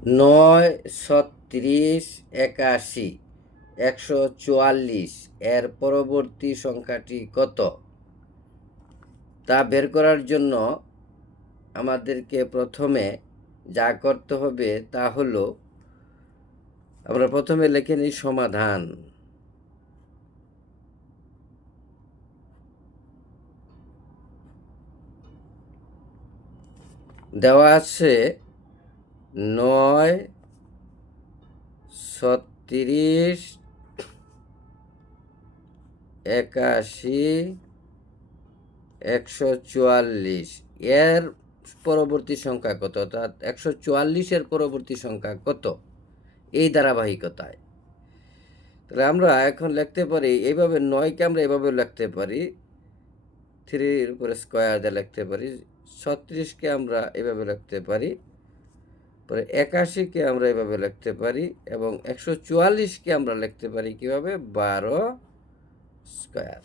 নয়, ৩৬, ৮১, ১৪৪ এর পরবর্তী সংখ্যাটি কত? তা বের করার জন্য আমাদেরকে প্রথমে যা করতে হবে তা হলো, আমরা প্রথমে লিখে নিই সমাধান। দেওয়া আছে ৯, ৩৬, ৮১, ১৪৪ এর পরবর্তী সংখ্যা কত? অর্থাৎ ১৪৪ এর পরবর্তী সংখ্যা কত এই ধারাবাহিকতায়? তাহলে আমরা এখন লিখতে পারি এইভাবে, ৯কে আমরা এভাবে লিখতে পারি, 3 এর উপরে স্কোয়ার দিয়ে লিখতে পারি। ৩৬কে আমরা এভাবে লিখতে পারি, পরে ৮১কে আমরা এভাবে লিখতে পারি, এবং ১৪৪কে আমরা লিখতে পারি কিভাবে? ১২ স্কোয়ার।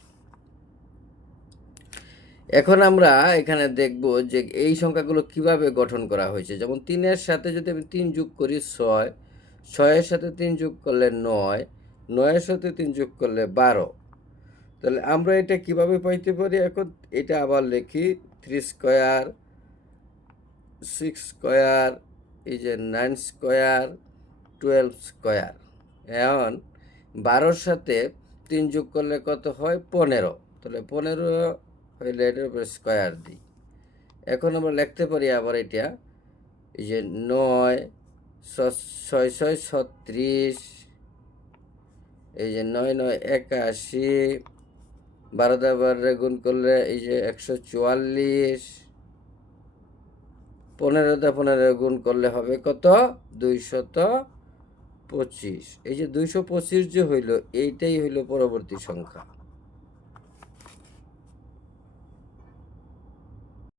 এখন আমরা এখানে দেখব যে এই সংখ্যাগুলো কিভাবে গঠন করা হয়েছে। যেমন ৩-এর সাথে যদি আমি ৩ যোগ করি ৬, ৬-এর সাথে ৩ যোগ করলে ৯, ৯-এর সাথে ৩ যোগ করলে ১২। তাহলে আমরা এটা কিভাবে পাইতে পারি? এখন এটা আবার লিখি, 3 স্কোয়ার, 6 স্কোয়ার, এই যে 9 স্কোয়ার, 12 স্কোয়ার। এখন ১২-র সাথে ৩ যোগ করলে কত হয়? ১৫। তাহলে ১৫ হইলে এটার উপরে স্কোয়ার দিই। এখন আমরা লিখতে পারি আবার এটা, এই যে ৯, ৬ ৬ ৩৬, এই যে ৯ ৯ ৮১, ১২ দ্বারা ১২ গুণ করলে এই যে ১৪৪, ১৫ দ্বারা ১৫ গুণ করলে হবে কত? ২২৫। এই যে ২২৫ যে হইল, এইটাই হইল পরবর্তী সংখ্যা।